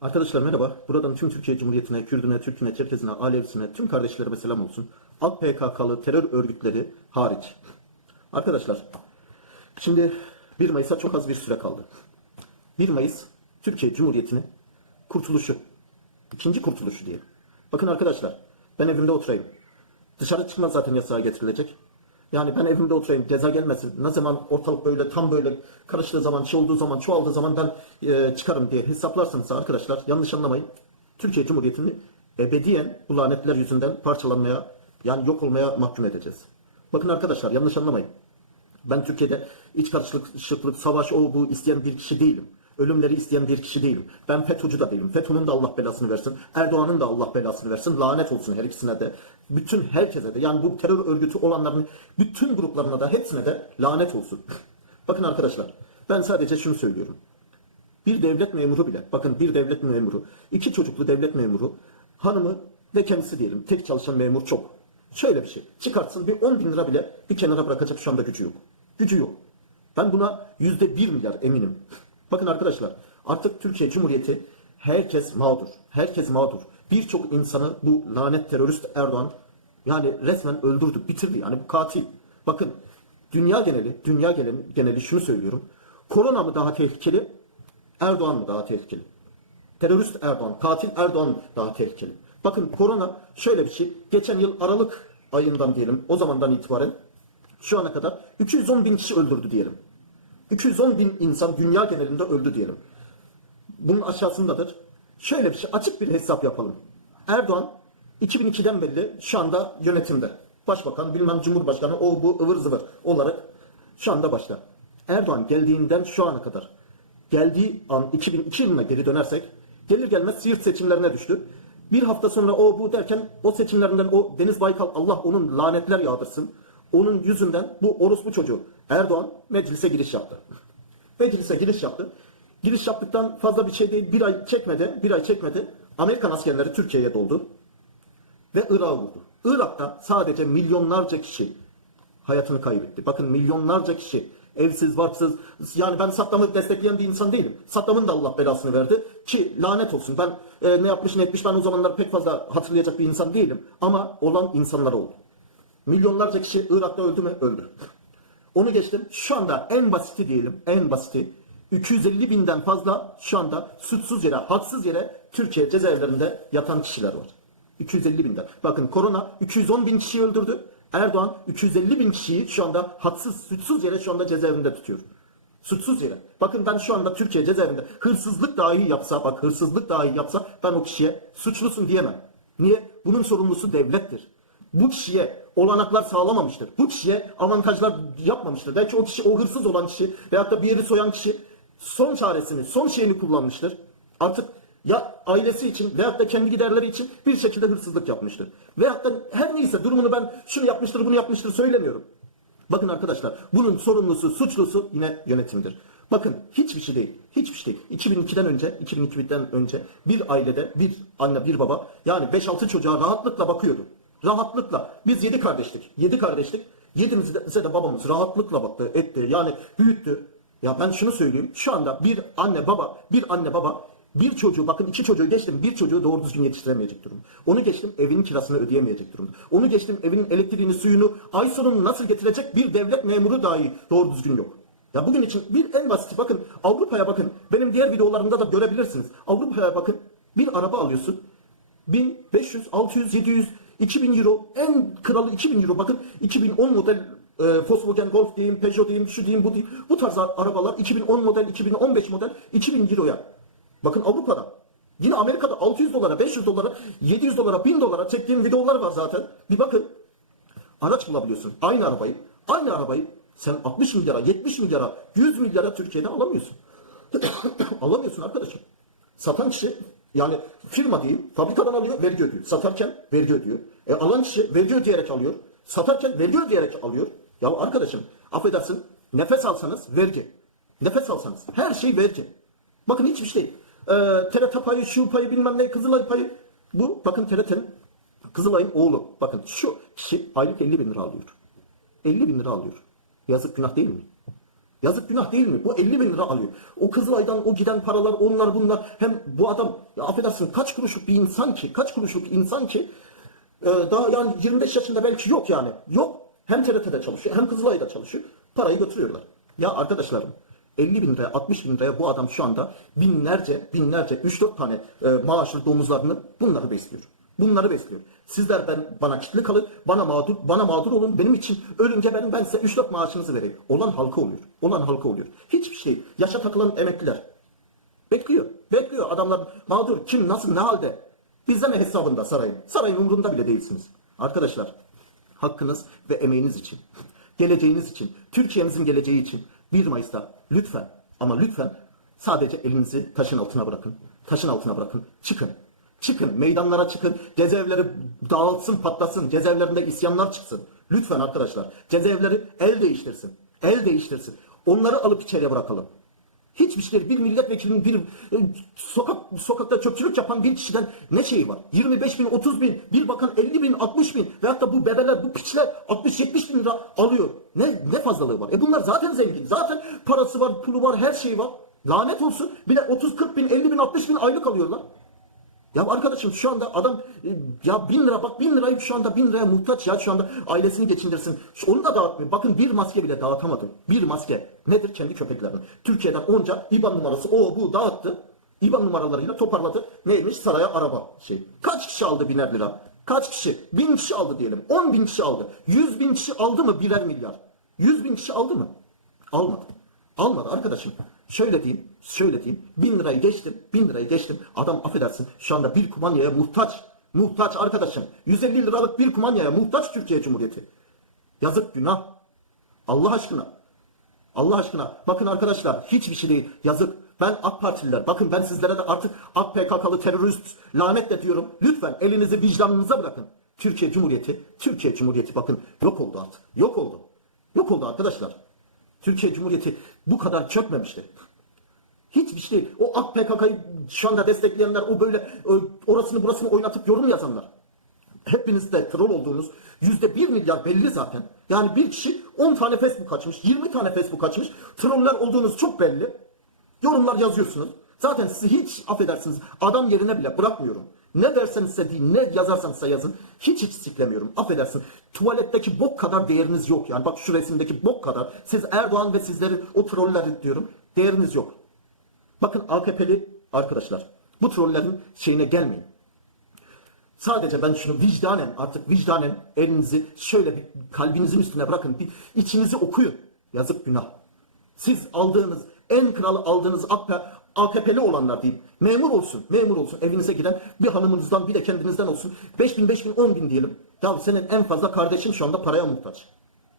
Arkadaşlar merhaba. Buradan tüm Türkiye Cumhuriyeti'ne, Kürdüne, Türküne, Çerkezine, Alevisine, tüm kardeşlerime selam olsun. Alt PKK'lı terör örgütleri hariç. Arkadaşlar, şimdi 1 Mayıs'a çok az bir süre kaldı. 1 Mayıs Türkiye Cumhuriyeti'nin kurtuluşu. İkinci kurtuluşu diye. Bakın arkadaşlar, ben evimde oturayım. Dışarı çıkmaz zaten yasağa getirilecek. Yani ben evimde oturayım, ceza gelmesin. Ne zaman ortalık böyle tam böyle karıştığı zaman, şey olduğu zaman, çoğaldığı zaman ben e, çıkarım diye hesaplarsanız arkadaşlar yanlış anlamayın. Türkiye Cumhuriyeti'ni ebediyen bu lanetler yüzünden parçalanmaya, yani yok olmaya mahkum edeceğiz. Bakın arkadaşlar yanlış anlamayın. Ben Türkiye'de iç karışıklık, savaş, o bu isteyen bir kişi değilim. Ölümleri isteyen bir kişi değilim. Ben FETÖ'cü de değilim. FETÖ'nün de Allah belasını versin. Erdoğan'ın da Allah belasını versin. Lanet olsun her ikisine de. Bütün herkese de. Yani bu terör örgütü olanların bütün gruplarına da hepsine de lanet olsun. Bakın arkadaşlar. Ben sadece şunu söylüyorum. Bir devlet memuru bile, bakın bir devlet memuru, iki çocuklu devlet memuru, hanımı ve kendisi diyelim, tek çalışan memur çok. Şöyle bir şey, çıkartsın bir 10 bin lira bile bir kenara bırakacak şu anda gücü yok. Gücü yok. Ben buna yüzde bir milyar eminim. Bakın arkadaşlar, artık Türkiye Cumhuriyeti herkes mağdur. Herkes mağdur. Birçok insanı bu lanet terörist Erdoğan yani resmen öldürdü, bitirdi. Yani bu katil. Bakın dünya geneli, dünya geneli, geneli şunu söylüyorum. Korona mı daha tehlikeli, Erdoğan mı daha tehlikeli? Terörist Erdoğan, katil Erdoğan mı daha tehlikeli? Bakın korona şöyle bir şey. Geçen yıl Aralık ayından diyelim, o zamandan itibaren şu ana kadar 210 bin kişi öldürdü diyelim. 210 bin insan dünya genelinde öldü diyelim. Bunun aşağısındadır. Şöyle bir şey, açık bir hesap yapalım. Erdoğan 2002'den belli şu anda yönetimde. Başbakan, bilmem Cumhurbaşkanı, o bu ıvır zıvır olarak şu anda başta. Erdoğan geldiğinden şu ana kadar geldiği an 2002 yılına geri dönersek gelir gelmez Siirt seçimlerine düştü. Bir hafta sonra o bu derken o seçimlerinden o Deniz Baykal Allah onun lanetler yağdırsın. Onun yüzünden bu orospu çocuğu Erdoğan meclise giriş yaptı. Meclise giriş yaptı. Giriş yaptıktan fazla bir şey değil. Bir ay çekmedi. Bir ay çekmedi. Amerikan askerleri Türkiye'ye doldu. Ve Irak'a vurdu. Irak'ta sadece milyonlarca kişi hayatını kaybetti. Bakın milyonlarca kişi evsiz, barksız. Yani ben Saddam'ı destekleyen bir insan değilim. Saddam'ın da Allah belasını verdi. Ki lanet olsun. Ben e, ne yapmış ne etmiş ben o zamanlar pek fazla hatırlayacak bir insan değilim. Ama olan insanlar oldu. Milyonlarca kişi Irak'ta öldü mü? Öldü. Onu geçtim. Şu anda en basiti diyelim. En basiti. 250 binden fazla şu anda suçsuz yere, haksız yere Türkiye cezaevlerinde yatan kişiler var. 250 binden. Bakın korona 210 bin kişiyi öldürdü. Erdoğan 250 bin kişiyi şu anda haksız, suçsuz yere şu anda cezaevinde tutuyor. Suçsuz yere. Bakın ben şu anda Türkiye cezaevinde hırsızlık dahi yapsa, bak hırsızlık dahi yapsa ben o kişiye suçlusun diyemem. Niye? Bunun sorumlusu devlettir. Bu kişiye olanaklar sağlamamıştır. Bu kişiye avantajlar yapmamıştır. Belki o kişi, o hırsız olan kişi veyahut da bir yeri soyan kişi son çaresini, son şeyini kullanmıştır. Artık ya ailesi için veyahut da kendi giderleri için bir şekilde hırsızlık yapmıştır. Veyahut da her neyse durumunu ben şunu yapmıştır, bunu yapmıştır söylemiyorum. Bakın arkadaşlar bunun sorumlusu, suçlusu yine yönetimdir. Bakın hiçbir şey değil. Hiçbir şey değil. 2002'den önce, 2002'den önce bir ailede bir anne, bir baba yani 5-6 çocuğa rahatlıkla bakıyordu. Rahatlıkla. Biz 7 kardeştik. 7 kardeştik. Yedimize de babamız rahatlıkla baktı, etti. Yani büyüttü. Ya ben şunu söyleyeyim. Şu anda bir anne baba, bir anne baba bir çocuğu bakın iki çocuğu geçtim bir çocuğu doğru düzgün yetiştiremeyecek durum. Onu geçtim evinin kirasını ödeyemeyecek durumda. Onu geçtim evinin elektriğini suyunu ay sonunu nasıl getirecek bir devlet memuru dahi doğru düzgün yok. Ya bugün için bir en basit bakın Avrupa'ya bakın benim diğer videolarımda da görebilirsiniz. Avrupa'ya bakın bir araba alıyorsun 1500, 600, 700, 2000 euro en kralı 2000 euro bakın 2010 model e, Volkswagen Golf diyeyim, Peugeot diyeyim, şu diyeyim, bu diyeyim. Bu tarz arabalar 2010 model, 2015 model 2000 euroya. Bakın Avrupa'da. Yine Amerika'da 600 dolara, 500 dolara, 700 dolara, 1000 dolara çektiğim videolar var zaten. Bir bakın. Araç bulabiliyorsun. Aynı arabayı. Aynı arabayı sen 60 milyara, 70 milyara, 100 milyara Türkiye'de alamıyorsun. alamıyorsun arkadaşım. Satan kişi yani firma değil, fabrikadan alıyor, vergi ödüyor. Satarken vergi ödüyor. E alan kişi vergi ödeyerek alıyor. Satarken vergi ödeyerek alıyor. Ya arkadaşım affedersin nefes alsanız vergi. Nefes alsanız her şey vergi. Bakın hiçbir şey. Ee, TRT payı, şu payı bilmem ne, Kızılay payı. Bu bakın TRT'nin Kızılay'ın oğlu. Bakın şu kişi aylık 50 bin lira alıyor. 50 bin lira alıyor. Yazık günah değil mi? Yazık günah değil mi? Bu 50 bin lira alıyor. O Kızılay'dan o giden paralar onlar bunlar. Hem bu adam ya affedersin kaç kuruşluk bir insan ki kaç kuruşluk insan ki e, daha yani 25 yaşında belki yok yani. Yok. Hem TRT'de çalışıyor hem Kızılay'da çalışıyor. Parayı götürüyorlar. Ya arkadaşlarım 50 bin liraya 60 bin liraya bu adam şu anda binlerce binlerce 3-4 tane e, maaşlı domuzlarını bunları besliyor. Bunları besliyor. Sizler ben bana kitli kalın, bana mağdur, bana mağdur olun. Benim için ölünce benim ben size 3-4 maaşınızı vereyim. Olan halka oluyor. Olan halka oluyor. Hiçbir şey. Yaşa takılan emekliler. Bekliyor. Bekliyor. Adamlar mağdur. Kim, nasıl, ne halde? Bizde ne hesabında sarayın? Sarayın umurunda bile değilsiniz. Arkadaşlar, hakkınız ve emeğiniz için, geleceğiniz için, Türkiye'mizin geleceği için 1 Mayıs'ta lütfen ama lütfen sadece elinizi taşın altına bırakın. Taşın altına bırakın. Çıkın. Çıkın. Meydanlara çıkın. Cezaevleri dağılsın, patlasın. Cezaevlerinde isyanlar çıksın. Lütfen arkadaşlar. Cezaevleri el değiştirsin. El değiştirsin. Onları alıp içeriye bırakalım. Hiçbir şey bir milletvekilinin bir e, sokak sokakta çöpçülük yapan bir kişiden ne şeyi var? 25 bin, 30 bin, bir bakan 50 bin, 60 bin veyahut da bu bebeler, bu piçler 60-70 bin lira alıyor. Ne, ne fazlalığı var? E bunlar zaten zengin. Zaten parası var, pulu var, her şeyi var. Lanet olsun. Bir de 30-40 bin, 50 bin, 60 bin aylık alıyorlar. Ya arkadaşım şu anda adam e, ya bin lira bak bin lirayı şu anda bin liraya muhtaç ya şu anda ailesini geçindirsin. Onu da dağıtmıyor. Bakın bir maske bile dağıtamadı. Bir maske. Nedir? Kendi köpeklerinin. Türkiye'den onca IBAN numarası o bu dağıttı. IBAN numaralarıyla toparladı. Neymiş? Saraya araba şey. Kaç kişi aldı biner lira? Kaç kişi? Bin kişi aldı diyelim. On bin kişi aldı. Yüz bin kişi aldı mı birer milyar? Yüz bin kişi aldı mı? Almadı. Almadı arkadaşım. Şöyle diyeyim, şöyle diyeyim. Bin lirayı geçtim, bin lirayı geçtim. Adam affedersin şu anda bir kumanyaya muhtaç. Muhtaç arkadaşım. 150 liralık bir kumanyaya muhtaç Türkiye Cumhuriyeti. Yazık günah. Allah aşkına. Allah aşkına. Bakın arkadaşlar hiçbir şey değil. Yazık. Ben AK Partililer. Bakın ben sizlere de artık AK PKK'lı terörist lanetle diyorum. Lütfen elinizi vicdanınıza bırakın. Türkiye Cumhuriyeti, Türkiye Cumhuriyeti bakın yok oldu artık. Yok oldu. Yok oldu arkadaşlar. Türkiye Cumhuriyeti bu kadar çökmemişti. Hiçbir şey. O AK PKK'yı şu anda destekleyenler, o böyle e, orasını burasını oynatıp yorum yazanlar. Hepiniz de troll olduğunuz yüzde bir milyar belli zaten. Yani bir kişi 10 tane Facebook açmış, 20 tane Facebook açmış. Troller olduğunuz çok belli. Yorumlar yazıyorsunuz. Zaten sizi hiç affedersiniz adam yerine bile bırakmıyorum. Ne derseniz size deyin, ne yazarsanız yazın. Hiç hiç siklemiyorum. Affedersin. Tuvaletteki bok kadar değeriniz yok yani. Bak şu resimdeki bok kadar. Siz Erdoğan ve sizleri o trolleri diyorum. Değeriniz yok. Bakın AKP'li arkadaşlar. Bu trollerin şeyine gelmeyin. Sadece ben şunu vicdanen artık vicdanen elinizi şöyle bir kalbinizin üstüne bırakın. Bir içinizi okuyun. Yazık günah. Siz aldığınız en kralı aldığınız AK, AKP'li olanlar diyeyim. Memur olsun, memur olsun. Evinize giden bir hanımınızdan bir de kendinizden olsun. 5 bin, 5 bin, 10 bin diyelim. Ya senin en fazla kardeşin şu anda paraya muhtaç.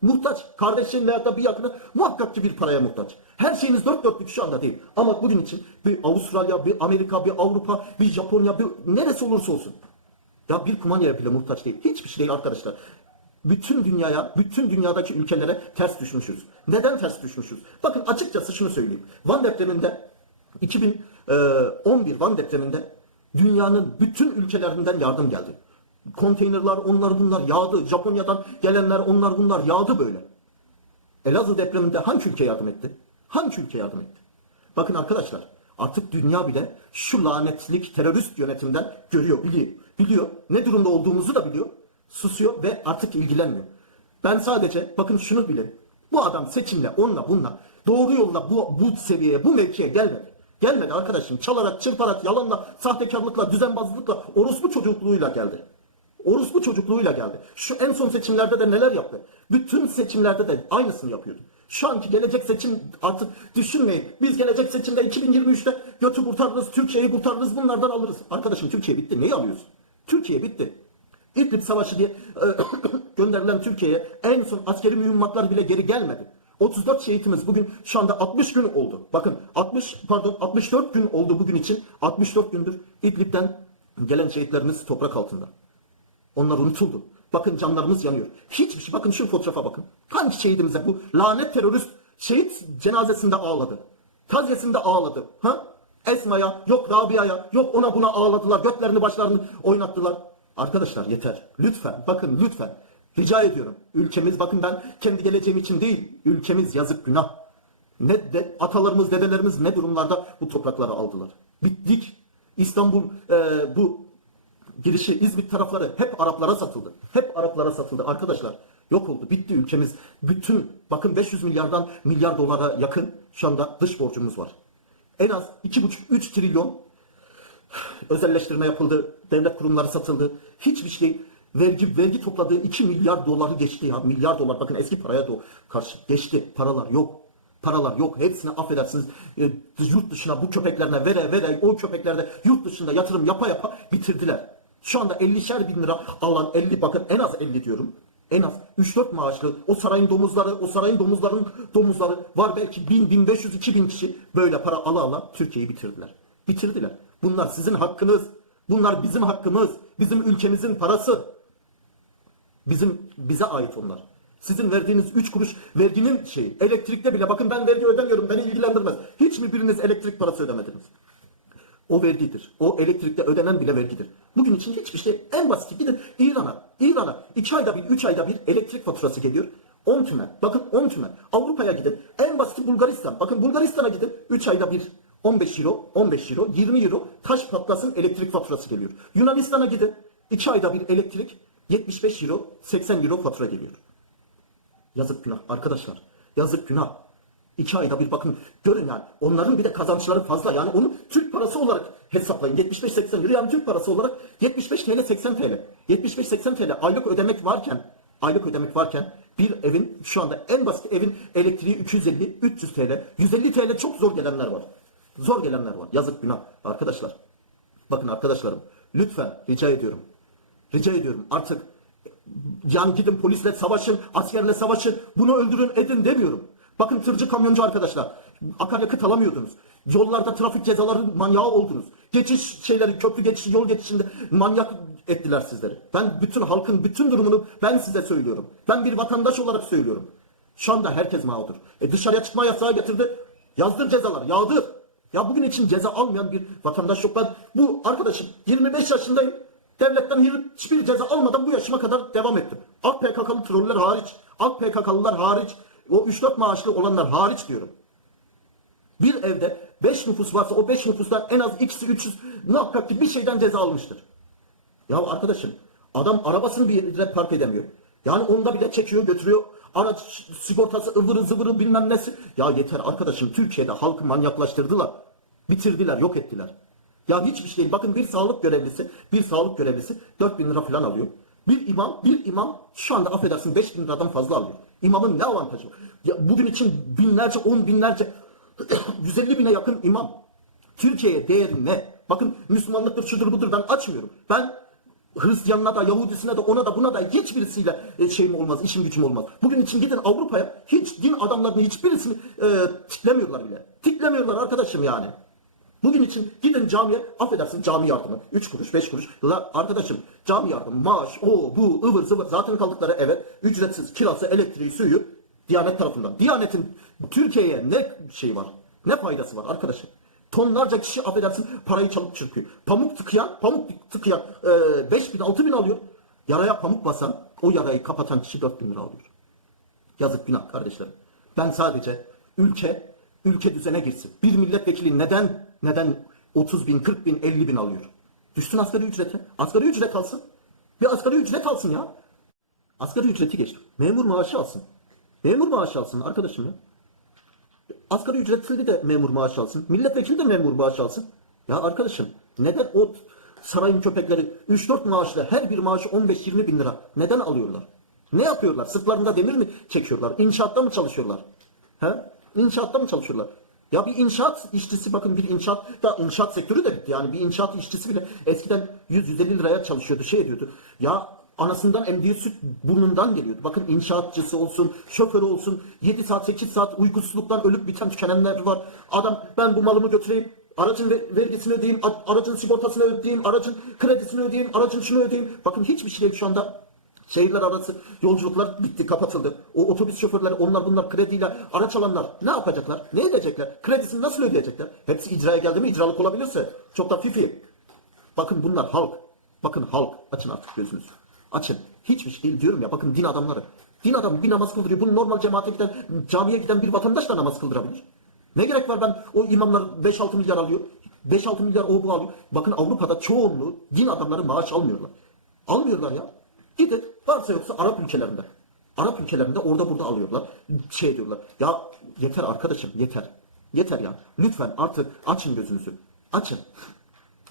Muhtaç. Kardeşin veyahut da bir yakını muhakkak ki bir paraya muhtaç. Her şeyiniz dört dörtlük şu anda değil. Ama bugün için bir Avustralya, bir Amerika, bir Avrupa, bir Japonya, bir neresi olursa olsun. Ya bir kumanyaya bile muhtaç değil. Hiçbir şey değil arkadaşlar. Bütün dünyaya, bütün dünyadaki ülkelere ters düşmüşüz. Neden ters düşmüşüz? Bakın açıkçası şunu söyleyeyim. Van depreminde 2011 Van depreminde dünyanın bütün ülkelerinden yardım geldi. Konteynerler onlar bunlar yağdı. Japonya'dan gelenler onlar bunlar yağdı böyle. Elazığ depreminde hangi ülke yardım etti? Hangi ülke yardım etti? Bakın arkadaşlar artık dünya bile şu lanetlik terörist yönetimden görüyor, biliyor. Biliyor. Ne durumda olduğumuzu da biliyor. Susuyor ve artık ilgilenmiyor. Ben sadece bakın şunu bilin. Bu adam seçimle, onunla, bununla doğru yolla bu, bu seviyeye, bu mevkiye gelmedi. Gelmedi arkadaşım. Çalarak, çırparak, yalanla, sahtekarlıkla, düzenbazlıkla, orospu çocukluğuyla geldi. Orospu çocukluğuyla geldi. Şu en son seçimlerde de neler yaptı? Bütün seçimlerde de aynısını yapıyordu. Şu anki gelecek seçim artık düşünmeyin. Biz gelecek seçimde 2023'te götü kurtarırız, Türkiye'yi kurtarırız, bunlardan alırız. Arkadaşım Türkiye bitti. Neyi alıyorsun? Türkiye bitti. İdlib Savaşı diye e, gönderilen Türkiye'ye en son askeri mühimmatlar bile geri gelmedi. 34 şehitimiz bugün şu anda 60 gün oldu. Bakın 60 pardon 64 gün oldu bugün için. 64 gündür İdlib'den gelen şehitlerimiz toprak altında. Onlar unutuldu. Bakın canlarımız yanıyor. Hiçbir şey. Bakın şu fotoğrafa bakın. Hangi şehidimize bu lanet terörist şehit cenazesinde ağladı. Taziyesinde ağladı. Ha? Esma'ya, yok Rabia'ya, yok ona buna ağladılar. Götlerini başlarını oynattılar. Arkadaşlar yeter. Lütfen bakın lütfen. Rica ediyorum. Ülkemiz bakın ben kendi geleceğim için değil. Ülkemiz yazık günah. Ne de, atalarımız, dedelerimiz ne durumlarda bu toprakları aldılar. Bittik. İstanbul e, bu girişi İzmit tarafları hep Araplara satıldı. Hep Araplara satıldı arkadaşlar. Yok oldu. Bitti ülkemiz. Bütün bakın 500 milyardan milyar dolara yakın şu anda dış borcumuz var. En az 2,5-3 trilyon özelleştirme yapıldı. Devlet kurumları satıldı. Hiçbir şey vergi vergi topladığı 2 milyar doları geçti ya. Milyar dolar bakın eski paraya da karşı geçti. Paralar yok. Paralar yok. Hepsini affedersiniz e, yurt dışına bu köpeklerine vere vere o köpeklerde yurt dışında yatırım yapa yapa bitirdiler. Şu anda 50'şer bin lira alan 50 bakın en az 50 diyorum. En az 3-4 maaşlı o sarayın domuzları, o sarayın domuzların domuzları var belki 1000, 1500, 2000 kişi böyle para ala ala Türkiye'yi bitirdiler. Bitirdiler. Bunlar sizin hakkınız. Bunlar bizim hakkımız. Bizim ülkemizin parası. Bizim bize ait onlar. Sizin verdiğiniz 3 kuruş verginin şeyi. Elektrikte bile bakın ben vergi ödemiyorum. Beni ilgilendirmez. Hiç mi biriniz elektrik parası ödemediniz? O vergidir. O elektrikte ödenen bile vergidir. Bugün için hiçbir şey en basit gidin İran'a. İran'a 2 ayda bir 3 ayda bir elektrik faturası geliyor. 10 tümen. Bakın 10 tümen. Avrupa'ya gidin. En basiti Bulgaristan. Bakın Bulgaristan'a gidin. 3 ayda bir 15 euro, 15 euro, 20 euro taş patlasın elektrik faturası geliyor. Yunanistan'a gidin. 2 ayda bir elektrik 75 euro, 80 euro fatura geliyor. Yazık günah arkadaşlar. Yazık günah. İki ayda bir bakın görün yani. Onların bir de kazançları fazla. Yani onu Türk parası olarak hesaplayın. 75-80 euro yani Türk parası olarak 75 TL 80 TL. 75-80 TL aylık ödemek varken aylık ödemek varken bir evin şu anda en basit evin elektriği 250-300 TL. 150 TL çok zor gelenler var. Zor gelenler var. Yazık günah arkadaşlar. Bakın arkadaşlarım lütfen rica ediyorum. Rica ediyorum artık yani gidin polisle savaşın, askerle savaşın, bunu öldürün edin demiyorum. Bakın tırcı kamyoncu arkadaşlar, akaryakıt alamıyordunuz. Yollarda trafik cezaları manyağı oldunuz. Geçiş şeyleri, köprü geçişi, yol geçişinde manyak ettiler sizleri. Ben bütün halkın bütün durumunu ben size söylüyorum. Ben bir vatandaş olarak söylüyorum. Şu anda herkes mağdur. E dışarıya çıkma yasağı getirdi. Yazdır cezalar, yağdır. Ya bugün için ceza almayan bir vatandaş yok. Ben bu arkadaşım 25 yaşındayım. Devletten hiçbir ceza almadan bu yaşıma kadar devam ettim. Alt PKK'lı troller hariç, alt PKK'lılar hariç, o 3-4 maaşlı olanlar hariç diyorum. Bir evde 5 nüfus varsa o 5 nüfustan en az ikisi 300 muhakkak ki bir şeyden ceza almıştır. Ya arkadaşım adam arabasını bir yere park edemiyor. Yani onda bile çekiyor götürüyor. Araç sigortası ıvırı zıvırı bilmem nesi. Ya yeter arkadaşım Türkiye'de halkı manyaklaştırdılar. Bitirdiler yok ettiler. Ya hiçbir şey değil. Bakın bir sağlık görevlisi, bir sağlık görevlisi 4000 lira falan alıyor. Bir imam, bir imam şu anda affedersin 5000 liradan fazla alıyor. İmamın ne avantajı var? Ya bugün için binlerce, on binlerce, 150 bine yakın imam. Türkiye'ye değeri ne? Bakın Müslümanlıktır, şudur budur ben açmıyorum. Ben Hristiyanına da, Yahudisine de, ona da, buna da hiçbirisiyle e, şeyim olmaz, işim gücüm olmaz. Bugün için gidin Avrupa'ya, hiç din adamlarının hiçbirisini e, tiklemiyorlar bile. Tiklemiyorlar arkadaşım yani. Bugün için gidin camiye, affedersin cami yardımı. 3 kuruş, 5 kuruş. La arkadaşım cami yardımı, maaş, o, bu, ıvır zıvır. Zaten kaldıkları evet, ücretsiz kirası, elektriği, suyu Diyanet tarafından. Diyanetin Türkiye'ye ne şey var, ne faydası var arkadaşım? Tonlarca kişi affedersin parayı çalıp çırpıyor. Pamuk tıkayan, pamuk tıkayan e, 5 bin, 6 bin alıyor. Yaraya pamuk basan, o yarayı kapatan kişi 4 bin lira alıyor. Yazık günah kardeşlerim. Ben sadece ülke ülke düzene girsin. Bir milletvekili neden neden 30 bin, 40 bin, 50 bin alıyor? Düşsün asgari ücrete. Asgari ücret alsın. Bir asgari ücret alsın ya. Asgari ücreti geçtim. Memur maaşı alsın. Memur maaşı alsın arkadaşım ya. Asgari ücretli de memur maaşı alsın. Milletvekili de memur maaşı alsın. Ya arkadaşım neden o sarayın köpekleri 3-4 maaşla her bir maaşı 15-20 bin lira neden alıyorlar? Ne yapıyorlar? Sırtlarında demir mi çekiyorlar? İnşaatta mı çalışıyorlar? He? İnşaatta mı çalışıyorlar? Ya bir inşaat işçisi bakın bir inşaat da inşaat sektörü de bitti. Yani bir inşaat işçisi bile eskiden 100-150 liraya çalışıyordu şey ediyordu. Ya anasından emdiği süt burnundan geliyordu. Bakın inşaatçısı olsun, şoförü olsun 7 saat 8 saat uykusuzluktan ölüp biten tükenenler var. Adam ben bu malımı götüreyim Aracın ve- vergisini ödeyeyim, aracın sigortasını ödeyeyim, aracın kredisini ödeyeyim, aracın şunu ödeyeyim. Bakın hiçbir şey şu anda. Şehirler arası yolculuklar bitti, kapatıldı. O otobüs şoförleri, onlar bunlar krediyle araç alanlar ne yapacaklar? Ne edecekler? Kredisini nasıl ödeyecekler? Hepsi icraya geldi mi? İcralık olabilirse. Çok da fifi. Bakın bunlar halk. Bakın halk. Açın artık gözünüzü. Açın. Hiçbir şey değil diyorum ya. Bakın din adamları. Din adamı bir namaz kıldırıyor. Bunu normal cemaate giden, camiye giden bir vatandaş da namaz kıldırabilir. Ne gerek var ben o imamlar 5-6 milyar alıyor. 5-6 milyar o bu alıyor. Bakın Avrupa'da çoğunluğu din adamları maaş almıyorlar. Almıyorlar ya. Gidin varsa yoksa Arap ülkelerinde. Arap ülkelerinde orada burada alıyorlar. Şey diyorlar. Ya yeter arkadaşım yeter. Yeter ya. Lütfen artık açın gözünüzü. Açın.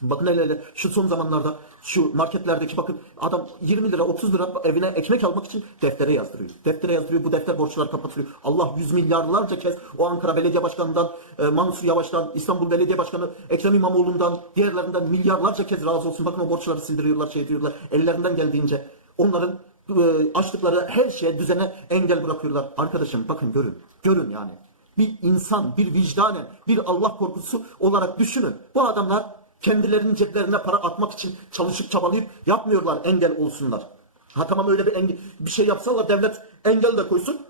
Bakın hele hele şu son zamanlarda şu marketlerdeki bakın adam 20 lira 30 lira evine ekmek almak için deftere yazdırıyor. Deftere yazdırıyor bu defter borçları kapatılıyor. Allah yüz milyarlarca kez o Ankara Belediye Başkanı'ndan e, Mansur Yavaş'tan İstanbul Belediye Başkanı Ekrem İmamoğlu'ndan diğerlerinden milyarlarca kez razı olsun. Bakın o borçları sildiriyorlar şey diyorlar ellerinden geldiğince onların e, açtıkları her şeye düzene engel bırakıyorlar. Arkadaşım bakın görün görün yani bir insan, bir vicdanen, bir Allah korkusu olarak düşünün. Bu adamlar kendilerinin ceplerine para atmak için çalışıp çabalayıp yapmıyorlar engel olsunlar. Ha tamam öyle bir engel, bir şey yapsalar devlet engel de koysun.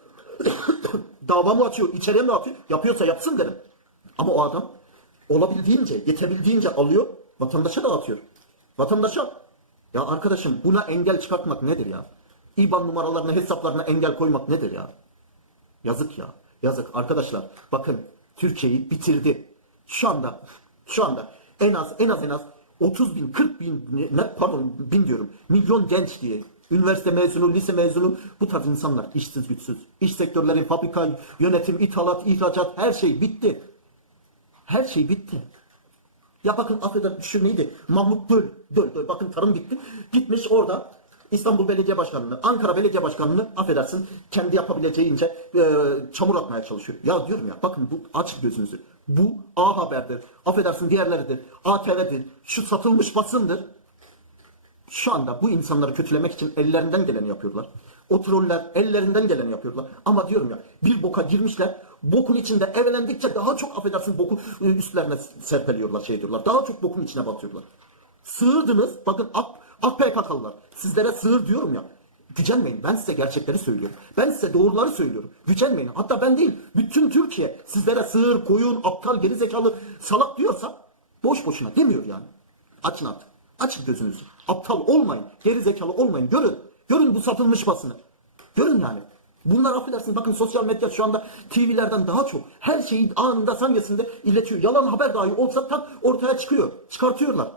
Dava mı atıyor, içeriye mi atıyor? Yapıyorsa yapsın derim. Ama o adam olabildiğince, yetebildiğince alıyor, vatandaşa da atıyor. Vatandaşa ya arkadaşım buna engel çıkartmak nedir ya? İBAN numaralarına, hesaplarına engel koymak nedir ya? Yazık ya. Yazık arkadaşlar. Bakın Türkiye'yi bitirdi. Şu anda şu anda en az en az en az 30 bin 40 bin ne, pardon bin diyorum milyon genç diye üniversite mezunu lise mezunu bu tarz insanlar işsiz güçsüz. İş sektörleri fabrika yönetim ithalat ihracat her şey bitti. Her şey bitti. Ya bakın Afrika'da şu neydi? Mahmut Döl. Döl, Döl. Bakın tarım bitti. Gitmiş orada İstanbul Belediye Başkanı'nı, Ankara Belediye Başkanı'nı affedersin kendi yapabileceğince e, çamur atmaya çalışıyor. Ya diyorum ya bakın bu aç gözünüzü. Bu A Haber'dir. Affedersin diğerleridir. ATV'dir. Şu satılmış basındır. Şu anda bu insanları kötülemek için ellerinden geleni yapıyorlar. O troller ellerinden geleni yapıyorlar. Ama diyorum ya bir boka girmişler. Bokun içinde evlendikçe daha çok affedersin boku e, üstlerine serpeliyorlar şey diyorlar. Daha çok bokun içine batıyorlar. Sığırdınız. Bakın AK, AK PKK'lılar. Sizlere sığır diyorum ya. Gücenmeyin. Ben size gerçekleri söylüyorum. Ben size doğruları söylüyorum. Gücenmeyin. Hatta ben değil. Bütün Türkiye sizlere sığır, koyun, aptal, gerizekalı, salak diyorsa boş boşuna demiyor yani. Açın artık. Açın gözünüzü. Aptal olmayın. Gerizekalı olmayın. Görün. Görün bu satılmış basını. Görün yani. Bunlar affedersiniz bakın sosyal medya şu anda TV'lerden daha çok her şeyi anında saniyesinde iletiyor. Yalan haber dahi olsa tak ortaya çıkıyor. Çıkartıyorlar.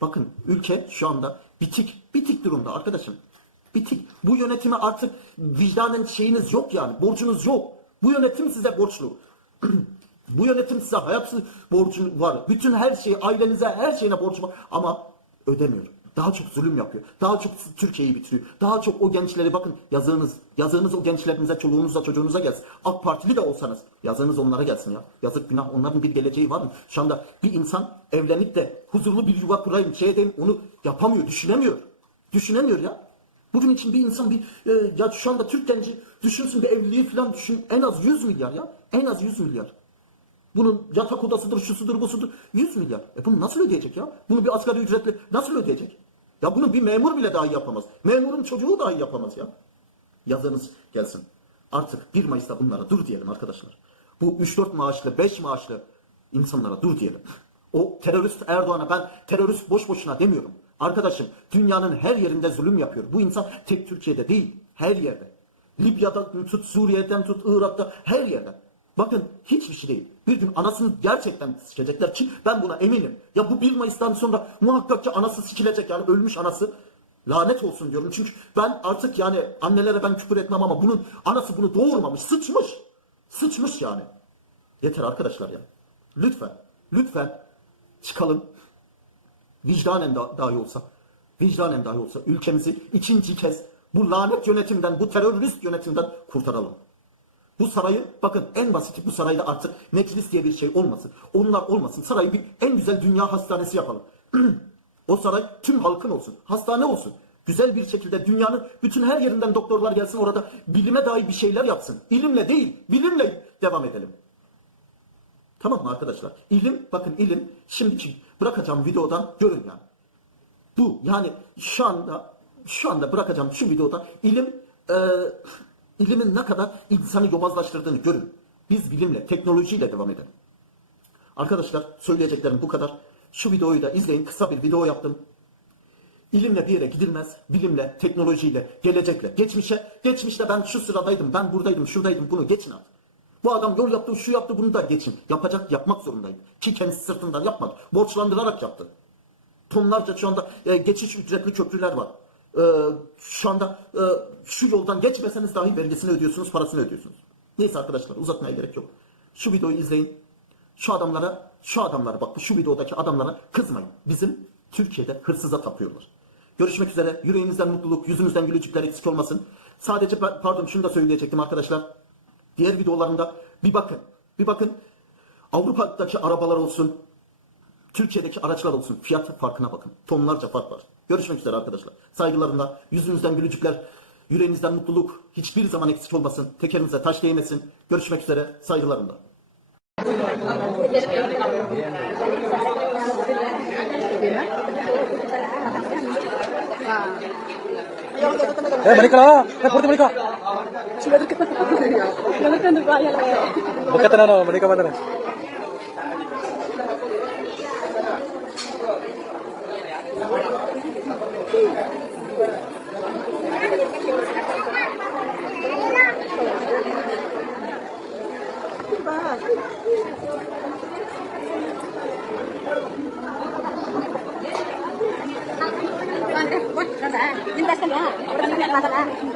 Bakın ülke şu anda bitik. Bitik durumda arkadaşım. Bitik. Bu yönetime artık vicdanen şeyiniz yok yani. Borcunuz yok. Bu yönetim size borçlu. Bu yönetim size hayat borcu var. Bütün her şeyi ailenize her şeyine borcu var ama ödemiyor. Daha çok zulüm yapıyor. Daha çok Türkiye'yi bitiriyor. Daha çok o gençleri bakın yazığınız, yazığınız o gençlerinize, çoluğunuza, çocuğunuza gelsin. AK Partili de olsanız yazığınız onlara gelsin ya. Yazık günah onların bir geleceği var mı? Şu anda bir insan evlenip de huzurlu bir yuva kurayım, şey edeyim onu yapamıyor, düşünemiyor. Düşünemiyor ya. Bugün için bir insan bir e, ya şu anda Türk genci düşünsün bir evliliği falan düşün. En az 100 milyar ya. En az 100 milyar. Bunun yatak odasıdır, şusudur, busudur. 100 milyar. E bunu nasıl ödeyecek ya? Bunu bir asgari ücretli nasıl ödeyecek? Ya bunu bir memur bile dahi yapamaz. Memurun çocuğu dahi yapamaz ya. Yazınız gelsin. Artık 1 Mayıs'ta bunlara dur diyelim arkadaşlar. Bu 3-4 maaşlı, 5 maaşlı insanlara dur diyelim. O terörist Erdoğan'a ben terörist boş boşuna demiyorum. Arkadaşım dünyanın her yerinde zulüm yapıyor. Bu insan tek Türkiye'de değil, her yerde. Libya'dan tut, Suriye'den tut, Irak'ta her yerde. Bakın hiçbir şey değil. Bir gün anasını gerçekten sikecekler ki ben buna eminim. Ya bu 1 Mayıs'tan sonra muhakkak ki anası sikilecek yani ölmüş anası. Lanet olsun diyorum. Çünkü ben artık yani annelere ben küfür etmem ama bunun anası bunu doğurmamış. Sıçmış. Sıçmış yani. Yeter arkadaşlar ya. Lütfen. Lütfen çıkalım. Vicdanen da, dahi olsa. Vicdanen dahi olsa ülkemizi ikinci kez bu lanet yönetimden, bu terörist yönetimden kurtaralım. Bu sarayı bakın en basiti bu sarayda artık meclis diye bir şey olmasın. Onlar olmasın. Sarayı bir en güzel dünya hastanesi yapalım. o saray tüm halkın olsun. Hastane olsun. Güzel bir şekilde dünyanın bütün her yerinden doktorlar gelsin orada bilime dair bir şeyler yapsın. İlimle değil, bilimle devam edelim. Tamam mı arkadaşlar? İlim, bakın ilim şimdiki bırakacağım videodan görün yani. Bu yani şu anda şu anda bırakacağım şu videoda ilim e, ilimin ne kadar insanı yobazlaştırdığını görün. Biz bilimle, teknolojiyle devam edelim. Arkadaşlar söyleyeceklerim bu kadar. Şu videoyu da izleyin. Kısa bir video yaptım. İlimle bir yere gidilmez. Bilimle, teknolojiyle, gelecekle, geçmişe. Geçmişte ben şu sıradaydım, ben buradaydım, şuradaydım. Bunu geçin artık. Bu adam yol yaptı, şu yaptı, bunu da geçin. Yapacak, yapmak zorundaydı. Ki kendisi sırtından yapmadı. Borçlandırarak yaptı. Tonlarca şu anda e, geçiş ücretli köprüler var. E, şu anda e, şu yoldan geçmeseniz dahi vergisini ödüyorsunuz, parasını ödüyorsunuz. Neyse arkadaşlar uzatmaya gerek yok. Şu videoyu izleyin. Şu adamlara, şu adamlara bak şu videodaki adamlara kızmayın. Bizim Türkiye'de hırsıza tapıyorlar. Görüşmek üzere. Yüreğinizden mutluluk, yüzünüzden gülücükler eksik olmasın. Sadece pardon şunu da söyleyecektim arkadaşlar. Diğer videolarımda bir bakın. Bir bakın. Avrupa'daki arabalar olsun, Türkiye'deki araçlar olsun fiyat farkına bakın. Tonlarca fark var. Görüşmek üzere arkadaşlar. Saygılarımla yüzünüzden gülücükler, yüreğinizden mutluluk hiçbir zaman eksik olmasın. Tekerinize taş değmesin. Görüşmek üzere. Saygılarımla. Eh, balik ka na! Eh, purti balik ka! 拜拜。